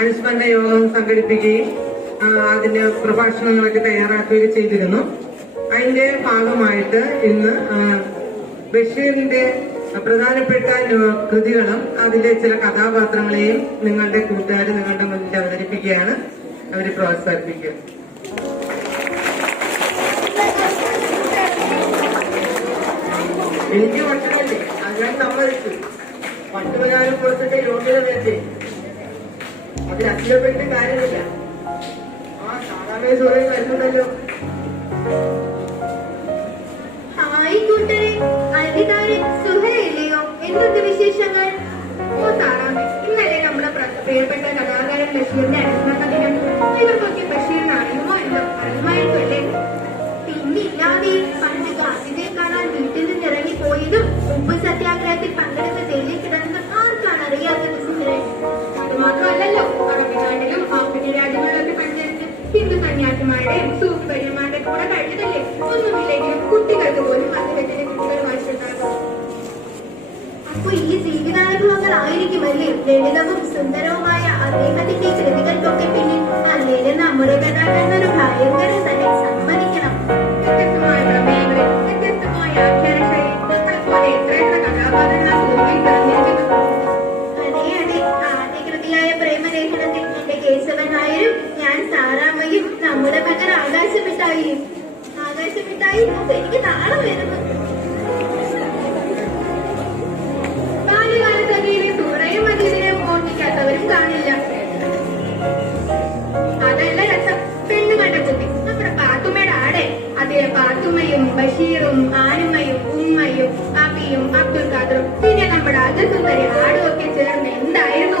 അനുസ്മരണ യോഗം സംഘടിപ്പിക്കുകയും അതിന്റെ പ്രഭാഷണങ്ങളൊക്കെ തയ്യാറാക്കുകയും ചെയ്തിരുന്നു. അതിന്റെ ഭാഗമായിട്ട് ഇന്ന് ബഷീറിന്റെ പ്രധാനപ്പെട്ട കൃതികളും അതിലെ ചില കഥാപാത്രങ്ങളെയും നിങ്ങളുടെ കൂട്ടുകാർ നിങ്ങളുടെ മുന്നിൽ അവതരിപ്പിക്കുകയാണ്. അവരെ പ്രോത്സാഹിപ്പിക്കുക. എനിക്ക് പറ്റുന്നില്ലേ? അങ്ങനെ സമ്മതിച്ചു. പട്ടുകാരും കൊടുത്തിട്ട് യോഗ്യത വേണ്ടേ അതിൽ അച്ഛപ്പെട്ട് കാര്യമില്ല. ആ സാധാരണ വരുന്നുണ്ടല്ലോ. ഹായ് കൂട്ടരെ. അൽവിതാരെ സുഹയല്ലയോ? എന്തൊക്കെ വിശേഷങ്ങൾ? ഓ താറാമേ ഇന്നലെ നമ്മുടെ പ്ര- പ്രിയപ്പെട്ട കലാകാരൻ ബഷീറിന്റെ അനുസ്മരണ ദിനം ഇവർക്കൊക്കെ ബഷീറിന് അറിയുമോ എന്തോ അറിയുമായിരിക്കുമല്ലേ? പിന്നില്ലാതെ പണ്ട് ഗാന്ധിജിയെ കാണാൻ വീട്ടിൽ നിന്ന് ഇറങ്ങി പോയതും ഉപ്പ് സത്യാഗ്രഹത്തിൽ പങ്കെടുത്ത് ഹിന്ദു സുഹൃത്ത് സൂഫിപര്യന്മാരുടെ കൂടെ കഴിഞ്ഞതല്ലേ ഒന്നുമില്ലെങ്കിലും കുട്ടികൾക്ക് പോലും അദ്ദേഹത്തിന്റെ കുട്ടികൾ വായിച്ചിട്ടുണ്ടാകും അപ്പൊ ഈ ജീവിതാനുഭവങ്ങളായിരിക്കുമല്ലേ ലളിതവും സുന്ദരവുമായ അദ്ദേഹത്തിന്റെ കൃതികൾക്കൊക്കെ പിന്നിൽ അല്ലേ നമ്മുടെ കഥാകൃന്നൊരു ഭയങ്കര തന്നെ സമ്മതിക്കണം ആകാശമിട്ടായിയും ആകാശ മിഠായി എനിക്ക് നാളെ വരുന്നു കാണില്ല. പെണ്ണ് നമ്മുടെ അതേ ബഷീറും ആനുമ്മയും ഉമ്മയും അബിയും അബ്ദുൽ ഖാദറും. പിന്നെ നമ്മുടെ അജസുന്ദരി ആടും ഒക്കെ ചേർന്ന് എന്തായിരുന്നു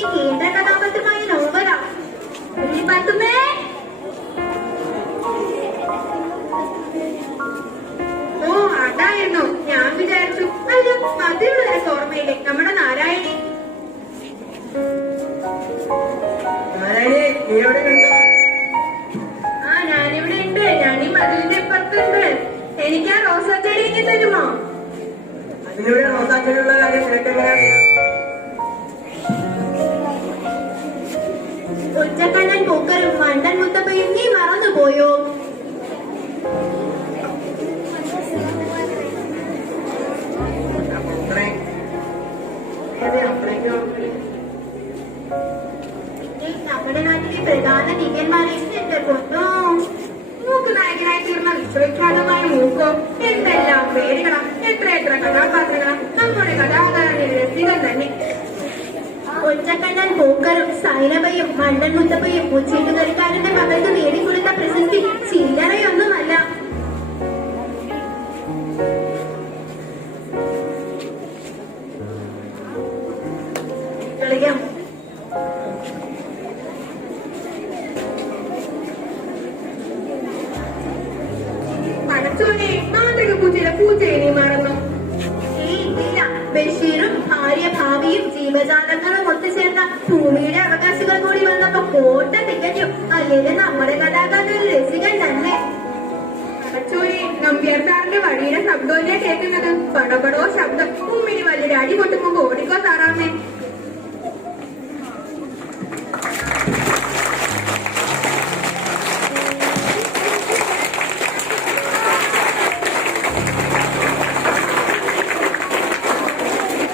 കുഞ്ഞിത്താച്ചുമ്മയും കേന്ദ്ര കഥാപാത്രമായ നോവല കുഞ്ഞിപ്പാത്തുമ്മേ ഓ അതായിരുന്നു. ഞാൻ വിചാരിച്ചു അല്ല നിനക്ക് ഓർമ്മയില്ലേ? നമ്മുടെ നാരായണി. നാരായണി നീ എവിടെ കണ്ടോ ആ ഞാനിവിടെ ഉണ്ട്. ഞാൻ ഈ മതിലിന്റെ അപ്പുറത്തുണ്ട്. എനിക്ക് ആ റോസാ ചെടി തരുമോ അതിലൂടെ റോസാച്ചെടിയുള്ള കാര്യം നിനക്കെങ്ങനെ അറിയാം? ഒറ്റക്കണ്ണൻ പൂക്കലും മണ്ടൻ മുത്തപ്പയും നീ മറന്നുപോയോ? നമ്മുടെ നാട്ടിലെ പ്രധാന ദിവ്യന്മാരെ എന്റെ കൊണ്ടോ മൂക്ക് നായകനായി തീർന്ന വിശ്വവിഖ്യാതമായ മൂക്കോ? എന്തെല്ലാം പേരുകളാ? എത്ര എത്ര കഥാപാത്രങ്ങളാ? നമ്മുടെ കഥാകാരന്റെ രസികൻ തന്നെ. സൈനബയും മണ്ടൻ മുത്തപ്പയും ഉച്ചീട്ടുകളിക്കാരന്റെ മകൾക്ക് നേടിക്കൊടുത്ത പ്രശസ്തി ചില്ലറയൊന്നുമല്ല. കളിക്കാം. ഈ ഭാര്യ ഭാവിയും ജീവജാലങ്ങളും അല്ലെങ്കിൽ നമ്മുടെ കഥാകാരൻ രസികൻ തന്നെ പടച്ചോനെ നമ്പ്യാർ സാറിന്റെ വഴിയുടെ കേൾക്കുന്നത്? പടപടോ ശബ്ദം. ഉമ്മിനി വലിയൊരു അടി പൊട്ടുമ്പോ ഓടിക്കോ സാറാമേ